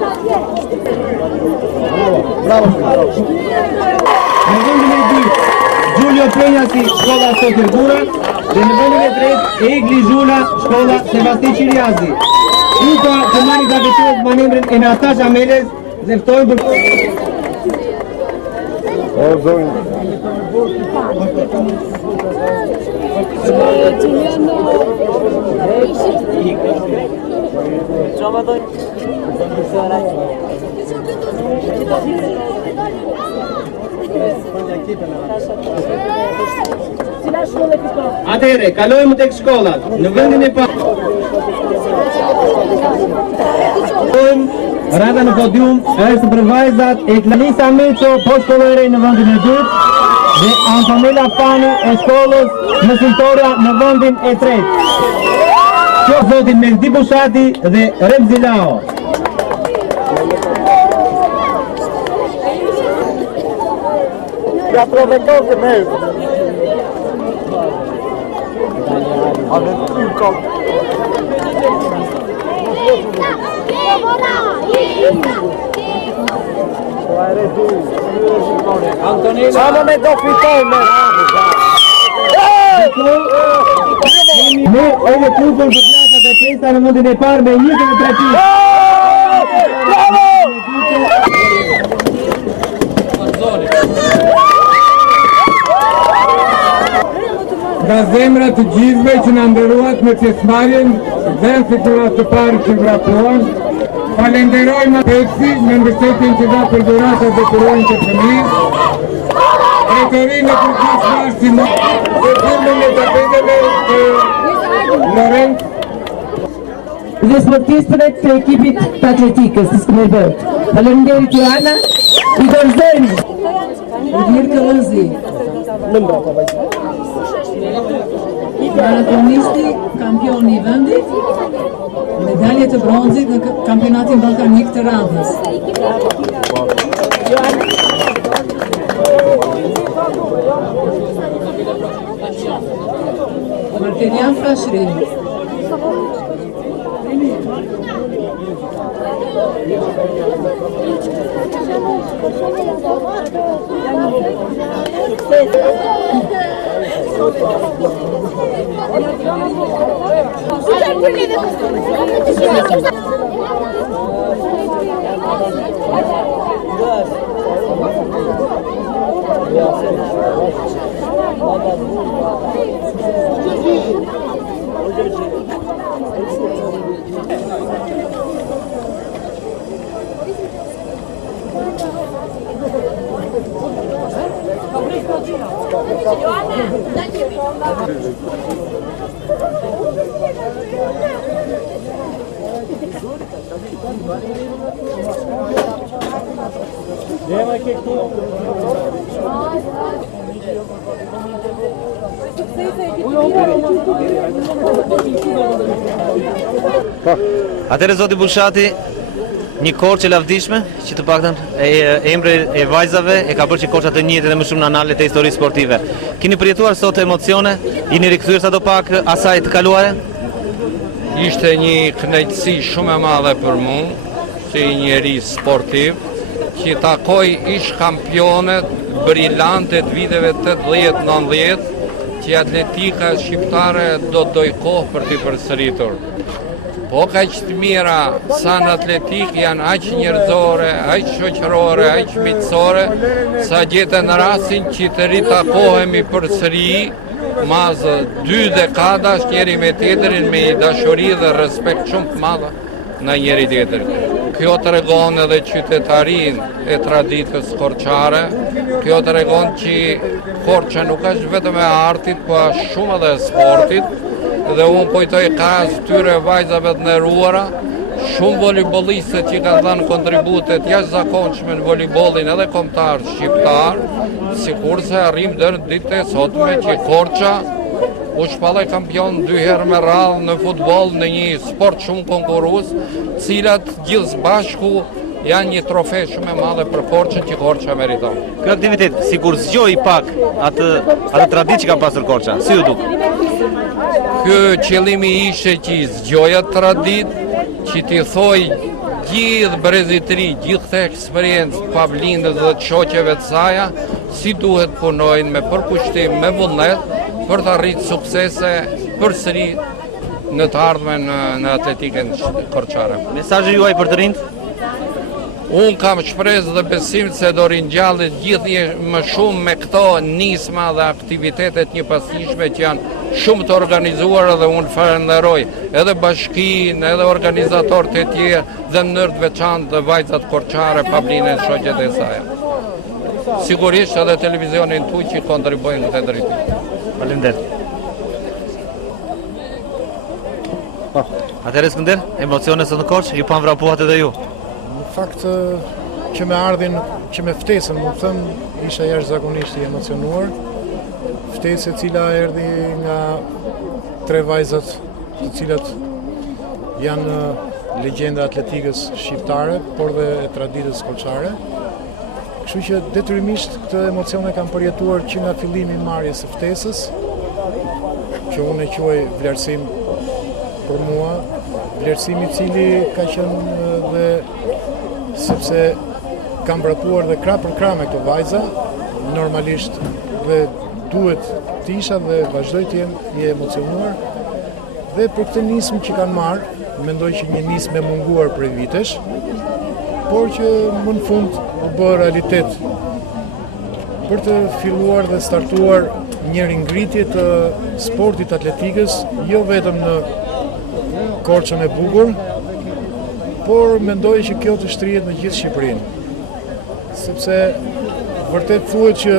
Në vendin e dytë, Giulio Penjasi, shkolla Sokër Gura, dhe në vendin e tretë, Egli Zhula, shkolla Sebasti Qiriazi. Luka Komani ka vetuar manemrin e Natasha Melez dhe ftojnë për... Atëherë, kalojmë tek shkollat. Në vendin e parë. Rada në podium është për vajzat e Clarisa Meço, poshkollore në vendin e dytë, dhe Antonella Pani e shkollës mësimtore në vendin e tretë. Kjo zotin Mehdi Bushati dhe Remzi Lao. Ja provocou mesmo. Olha, truco. Antonella. Sama me do fitone. Ne edhe klubën për klasat e pesta në vendin e parë me 23 pikë. Bravo! Nga zemra të gjithve që në ndëruat me pjesëmarrjen dhe në fiturat të parë që vrapuan, falenderojmë Pepsi në mbështetjen që dha për dhuratat dhe kurojnë të fëmijë, drejtorinë e Kërkisë Marsi dhe firmën e tapeteve të Lorent. Dhe sportistët të ekipit të atletikës të Skënderbeu. Faleminderit Joana, i dorëzojmë Udhir Këllëzi. Maratonisti, kampion i vendit, medalje të bronzit në kampionatin ballkanik të radhës. Martelian Frashri. Atëherë zoti Bushati, një korçë e lavdishme që të paktën emri e vajzave e ka bërë që korçat të njihet edhe më shumë në analet e historisë sportive. Keni përjetuar sot emocione? Jeni rikthyer sadopak asaj të kaluare? Ishte një kënaqësi shumë e madhe për mua, si njeri sportiv, që takoj ish kampionet brillante të viteve 80-90, që atletika shqiptare do të doj kohë për t'i përsëritur. Po ka që të mira sa në atletik janë aq njerëzore, aq shoqërore, aq miqësore, sa gjetën rastin që të ritakohemi përsëri, mazë 2 dekadash njeri me tjetërin me dashuri dhe respekt shumë të madhe në njeri tjetërin. Kjo të regon edhe qytetarin e traditës korçare, kjo të regon që Korça nuk është vetëm e artit, po është shumë edhe e sportit, dhe unë pojtoj kaz tyre vajzave të nderuara, shumë volejbolistët që kanë dhënë kontributet jashtëzakonshme në volejbolin edhe kombëtar shqiptar, sikurse arrim deri në ditën e sotme që Korça u shpalloi kampion 2 herë me radhë në futboll në një sport shumë konkurrues, cilat gjithë bashku janë një trofe shumë e madhe për Korçën që Korça meriton. Ky aktivitet sikur zgjoi pak atë traditë që ka pasur Korça. Si u duk? Ky qëllimi ishte që zgjoja traditë, që t'i thoj gjithë brezit të ri, gjithë këtë eksperiencë pavlindës dhe të shoqeve të saja, si duhet punojnë me përkushtim, me vullnet, për të arritë suksese përsëri në të ardhmen në atletikën korçare. Mesazhi juaj për të rinjt? Unë kam shpresë dhe besim se do rinjallit gjithë më shumë me këto nisma dhe aktivitetet një pasnjëshme që janë shumë të organizuar dhe unë falenderoj edhe bashkinë, edhe organizatorët e tjerë dhe në mënyrë të veçantë dhe vajzat korçare, Pavlinën, shoqet e saj. Sigurisht edhe televizionin tu që kontribojnë në këtë drejtim. Faleminderit. Atëherë Skënder, emocione sot në Korçë, ju panvrapuat edhe ju. Në fakt që me ardhin, që me ftesën, më thëmë, isha jashtëzakonisht i emocionuar. Ftesë e cila erdhi nga 3 vajzat të cilat janë legjenda atletikës shqiptare, por dhe e traditës korçare. Kështu që detyrimisht këtë emocione kam përjetuar që nga fillimi i marrjes së ftesës, që unë e quaj vlerësim për mua, vlerësimi i cili ka qenë dhe sepse kam vrapuar dhe krah për krah me këto vajza, normalisht dhe duhet të isha dhe vazhdoj të jem i emocionuar dhe për këtë nismë që kanë marrë, mendoj që një nismë e munguar prej vitesh, por që më në fund u bë realitet për të filluar dhe startuar një ringritje të sportit atletikës, jo vetëm në Korçën e bukur, por mendoj që kjo të shtrihet në gjithë Shqipërinë. Sepse vërtet thuhet që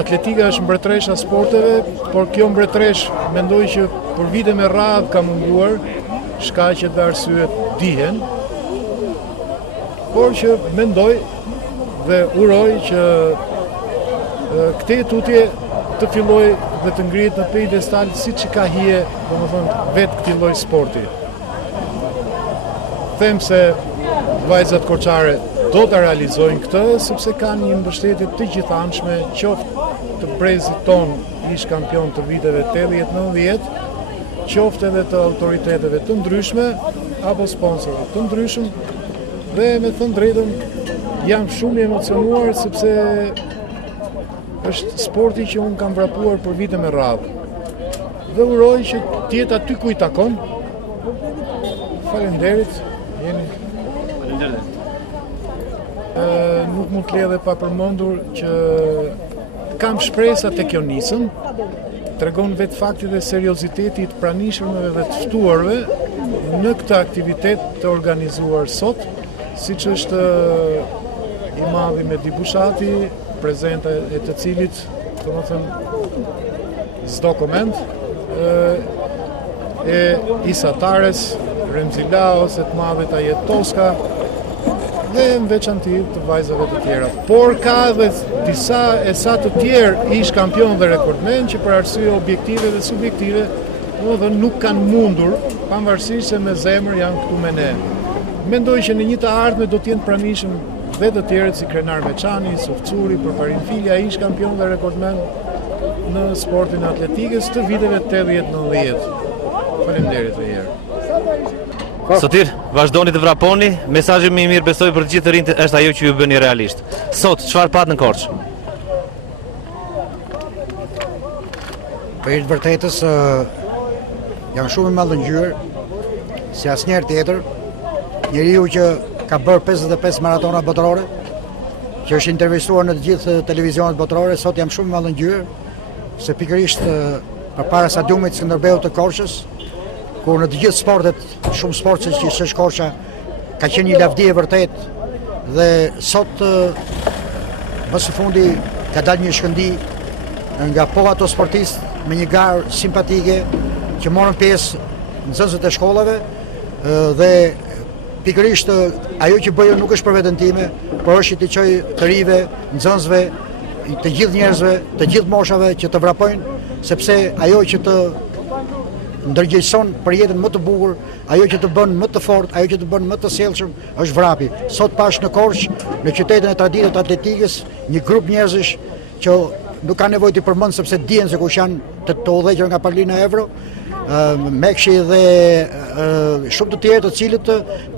atletika është mbretëresha e sporteve, por kjo mbretëresh mendoj që për vite me radhë ka munguar, shkaqet dhe arsyet dihen, por që mendoj dhe uroj që këtë tutje të filloj dhe të ngrihet në piedestal si që ka hije, domethënë vetë këtij lloji sporti. Them se vajzat korçare do të realizojnë këtë, sepse kanë një mbështetje të gjithanshme, qoftë të brezit ton, ish kampion të viteve 80-90, qoftë edhe të autoriteteve të ndryshme, apo sponsorëve të ndryshëm, dhe me thënë drejtën, jam shumë i emocionuar, sepse është sporti që unë kam vrapuar për vite me radhë. Dhe uroj që tjetë aty ku i takon. Faleminderit. Nuk mund të le dhe pa përmendur që kam shpresa tek kjo nisëm. Tregon vetë fakti dhe serioziteti të pranishmëve dhe të ftuarve në këtë aktivitet të organizuar sot, siç është i madhi Mehdi Bushati, prezente e të cilit, të më thëmë, s'do koment, e Isa Tares, Remzi Laos, e të madhit Ajet Toska, dhe në veçanti të vajzave të tjera. Por ka dhe disa e sa të tjerë ish kampion dhe rekordmen që për arsye objektive dhe subjektive dhe nuk kanë mundur, pavarësisht se me zemër janë këtu me ne. Mendoj që në një të ardhme do t'jenë pranishëm dhe të tjerët si Krenar Meçani, Sofcuri, Përparin Filja, ish kampion dhe rekordmen në sportin atletikës të viteve 80-90. Faleminderit e herë. Sotir, vazhdoni të vraponi, mesazhi më i mirë besoj për të gjithë të rinjt është ajo që ju bëni realisht. Sot, çfarë pat në Korçë? Për të vërtetës, jam shumë i mallëngjyer, si asnjëherë tjetër, njeriu që ka bërë 55 maratona botërore, që është intervistuar në të gjithë televizionet botërore, sot jam shumë i mallëngjyer, se pikërisht përpara stadiumit Skënderbeu të Korçës, ku në të gjithë sportet, shumë sporte që është Korça, ka qenë një lavdi e vërtet, dhe sot më së fundi ka dalë një shkëndi nga po ato sportistë me një garë simpatike që morën pjesë nxënësët e shkollave dhe pikërisht ajo që bëjë nuk është për veten time, por është të çoj të rive, nxënësve, të gjithë njerëzve, të gjithë moshave që të vrapojnë, sepse ajo që të ndërgjegjëson për jetën më të bukur, ajo që të bën më të fortë, ajo që të bën më të sjellshëm është vrapi. Sot pash në Korçë, në qytetin e traditës atletikës, një grup njerëzish që nuk ka nevojë të përmend sepse dihen se kush janë të udhëhequr nga Pavlina Evro, Mekshi dhe shumë të tjerë të cilët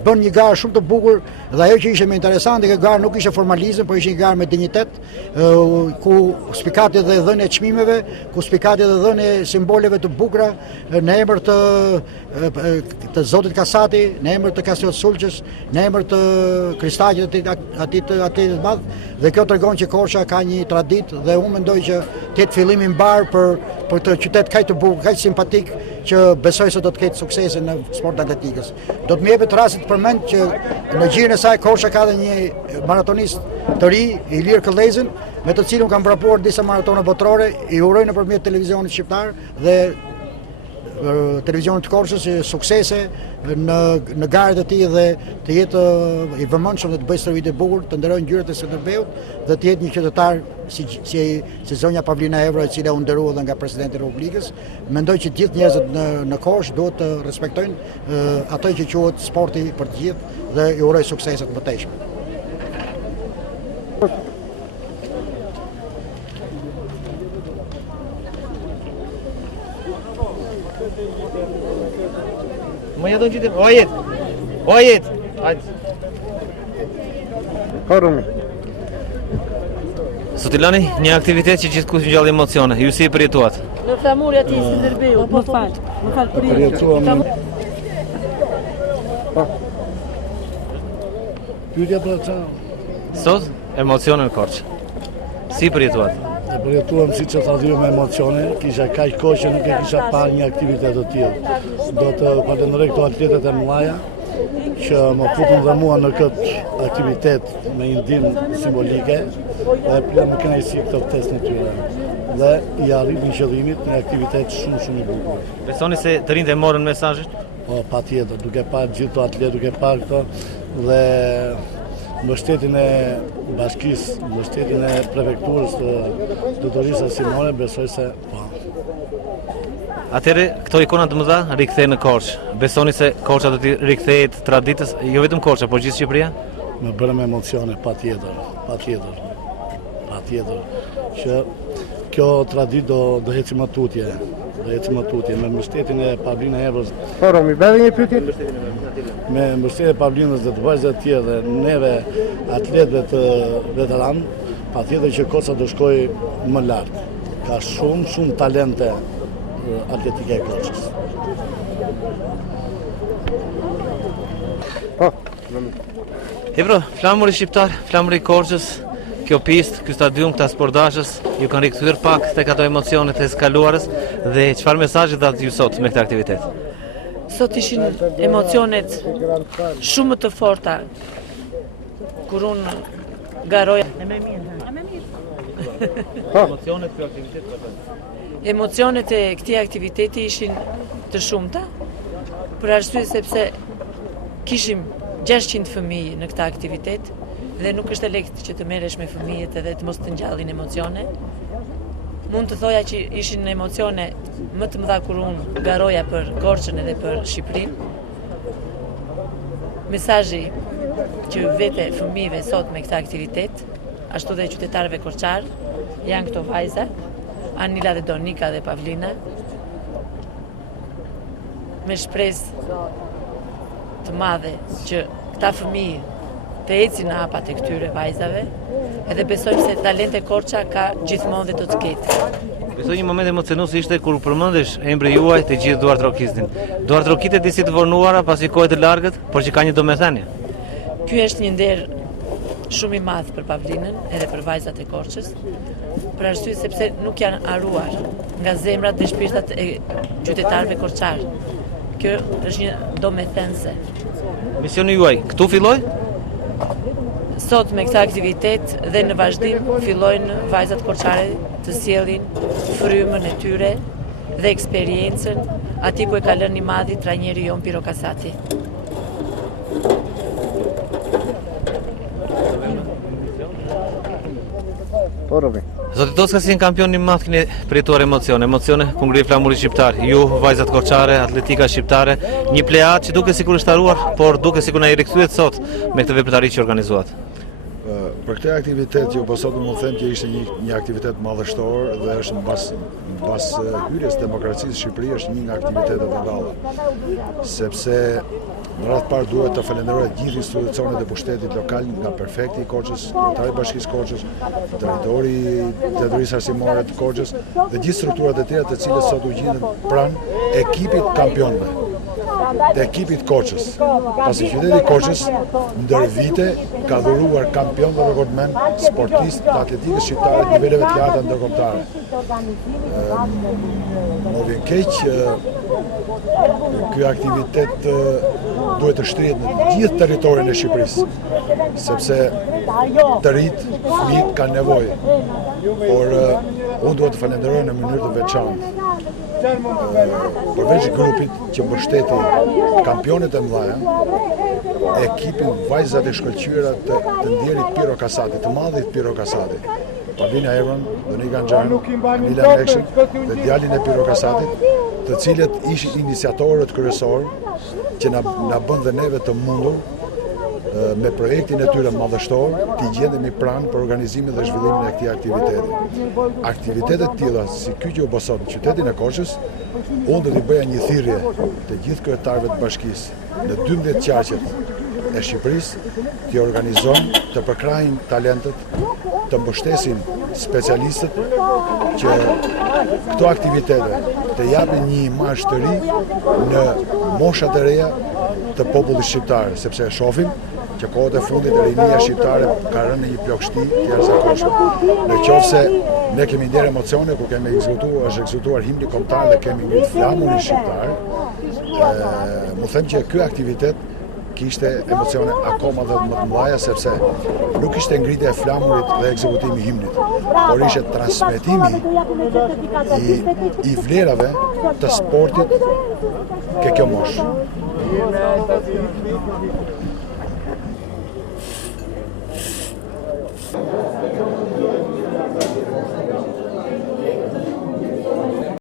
bën një garë shumë të bukur, dhe ajo që ishte më interesante që gara nuk ishte formalizëm, por ishte një garë me dinjitet, ku spikati dhe dhënia e çmimeve, ku spikati dhe dhënia e simboleve të bukura në emër të Zotit Kasati, në emër të Kasiot Sulçës, në emër të Kristaqit atit të madh, dhe kjo tregon që Korça ka një traditë dhe unë mendoj që të jetë fillimi i mbar për të qytet kaq të bukur, kaq simpatik, që besoj se do të ketë suksese në sport atletikës. Do të më jepet rasti të përmend që në gjirin e saj Korça ka dhe një maratonist të ri, Ilir Këllezën, me të cilën kanë vrapuar disa maratona botërore. I uroj nëpërmjet televizionit shqiptar dhe televizionit të Korçës suksese në garët e tij dhe të jetë i vëmendshëm dhe të bëjë stërvitje bukur, të nderojë ngjyrat e Skënderbeut dhe të jetë një qytetar si zonja Pavlina Evro, e cila u nderua dhe nga presidenti i Republikës. Mendoj që të gjithë njerëzit në Korçë duhet të respektojnë ato që quhet sporti për të gjithë dhe i uroj suksese të mëtejshme. Më jeton gjithë. Ojet. Hajde. Korumi. Sotilani, një aktivitet që gjithkusht ngjall emocione. Ju si e përjetuat? Në flamurja ti Skënderbeu, më fal Përjetuam. Pyetja për çfarë? Sot emocione në Korçë. Si përjetuat? E përjetuam siç e tradhiju me emocione, kisha kaq kohë që nuk e kisha parë një aktivitet të tillë. Do të falenderoj këto atletet e mëdha që më futën dhe mua në këtë aktivitet me një ndihmë simbolike dhe më kënaqësi këtë ftesë në tyre. Dhe i arritën qëllimit në aktivitet shumë i bukur. Besoni se të rinjtë e morën mesazhin? Po, patjetër, duke parë gjithë të atletë, duke parë këto dhe mbështetjen e bashkisë, mbështetjen e prefekturës të Doktorisë Simone, besoj se po. Atëherë, këto ikona të mëdha rikthehen në Korçë. Besoni se Korça do të rikthehet traditës, jo vetëm Korça, por gjithë Shqipëria? Më bërëm emocione, patjetër. Që kjo traditë do heci më tutje. Me mbështetjen e Pavlina Evros. Romi, bëve një pyetje? Me mbështetjen e Pavlinës dhe të vajzave të tjerë dhe neve atletëve të veteranë, patjetër që Korça do shkojë më lart. Ka shumë talente atletike e Korçës. Evro, flamuri shqiptar, flamuri i Korçës, kjo pistë, ky stadium, këta sportdashës, ju kanë rikthyer pak tek ato emocionet e skaluarës dhe çfarë mesazhi dhatë ju sot me këtë aktivitet? Sot ishin emocionet shumë të forta kur unë garoja. Emocionet kjo aktivitet? Emocionet e këtij aktiviteti ishin të shumta, për arsye sepse kishim 600 fëmijë në këtë aktivitet dhe nuk është e lehtë që të merresh me fëmijët edhe të mos të ngjallin emocione. Mund të thoja që ishin emocione më të mëdha kur unë garoja për Korçën edhe për Shqipërinë. Mesazhi që vete fëmijëve sot me këtë aktivitet, ashtu dhe qytetarëve korçar, janë këto vajza, Anila dhe Donika dhe Pavlina, me shpresë të madhe që këta fëmijë të ecin në hapat e këtyre vajzave, edhe besojmë se talente Korça ka gjithmonë dhe do të ketë. Besoj një moment emocionues ishte kur përmendesh emrin juaj të gjithë Duart Rokistin. Duart Rokitet disi të vonuara pasi kohë të largët, por që ka një domethënie. Ky është një nder shumë i madh për Pavlinën edhe për vajzat e Korçës, për arsye sepse nuk janë haruar nga zemrat dhe shpirtat e qytetarëve korçar. Kjo është një domethënëse. Misioni juaj këtu filloi? Sot me këtë aktivitet dhe në vazhdim fillojnë vajzat korçare të sjellin frymën e tyre dhe eksperiencën aty ku e ka lënë i madhi trajneri jon Piro Kasati. Zoti Toska, si një kampion i madh keni përjetuar emocione ku ngri flamuri shqiptar, ju vajzat korçare, atletika shqiptare, një pleat që duke sikur është haruar, por duke sikur na i rikthyet sot me këtë veprimtari që organizuat. Për këtë aktivitet që po sot mund të them që ishte një aktivitet madhështor dhe është mbas hyrjes demokracisë Shqipëri është një nga aktivitetet e valla. Sepse në radhë parë duhet të falenderoj gjithë institucionet e pushtetit lokal, nga prefekti i Korçës, kryetari i Bashkisë Korçës, drejtori i Drejtorisë Arsimore të Korçës dhe gjithë strukturat e tjera të cilët sot u gjenden pranë ekipit kampionëve. Të ekipit Korçës. Pasi qyteti Korçës ndër vite ka dhuruar kampion dhe rekordmen sportistë të atletikës shqiptare të niveleve të larta ndërkombëtare. Më vjen keq ky aktivitet duhet të shtrihet në gjithë territorin e Shqipërisë, sepse të rinjt, fëmijët kanë nevojë. Por unë duhet të falenderoj në mënyrë të veçantë përveç grupit që mbështeti kampionet e mëdha, ekipin vajzat e shkëlqyera të ndjerit Piro Kasati, të madhit Piro Kasati, Pavlina Evron, Donika Nxhan, Mila Mekshi dhe djalin e Piro Kasatit, të cilët ishin iniciatorët kryesorë që na bën dhe neve të mundur me projektin e tyre madhështor t'i gjendemi pranë për organizimin dhe zhvillimin e këtij aktiviteti. Aktivitetet tilla si ky që u bë sot në qytetin e Korçës, unë do t'i bëja një thirrje të gjithë kryetarëve të bashkisë në 12 qarqet e Shqipërisë t'i organizojnë, të përkrahin talentet, të mbështesin specialistët që këto aktivitete të japin një imazh të ri në moshat e reja të popullit shqiptar, sepse e shohim që kohët e fundit e rinia shqiptare ka rënë në një plagështi të jashtëzakonshme. Në qoftë se ne kemi ndjer emocione kur kemi ekzekutuar himni kombëtar dhe kemi ngritur flamurin shqiptar, më them që ky aktivitet kishte emocione akoma dhe më të mëdha, sepse nuk ishte ngritja e flamurit dhe ekzekutimi i himnit, por ishte transmetimi i vlerave të sportit ke kjo moshë.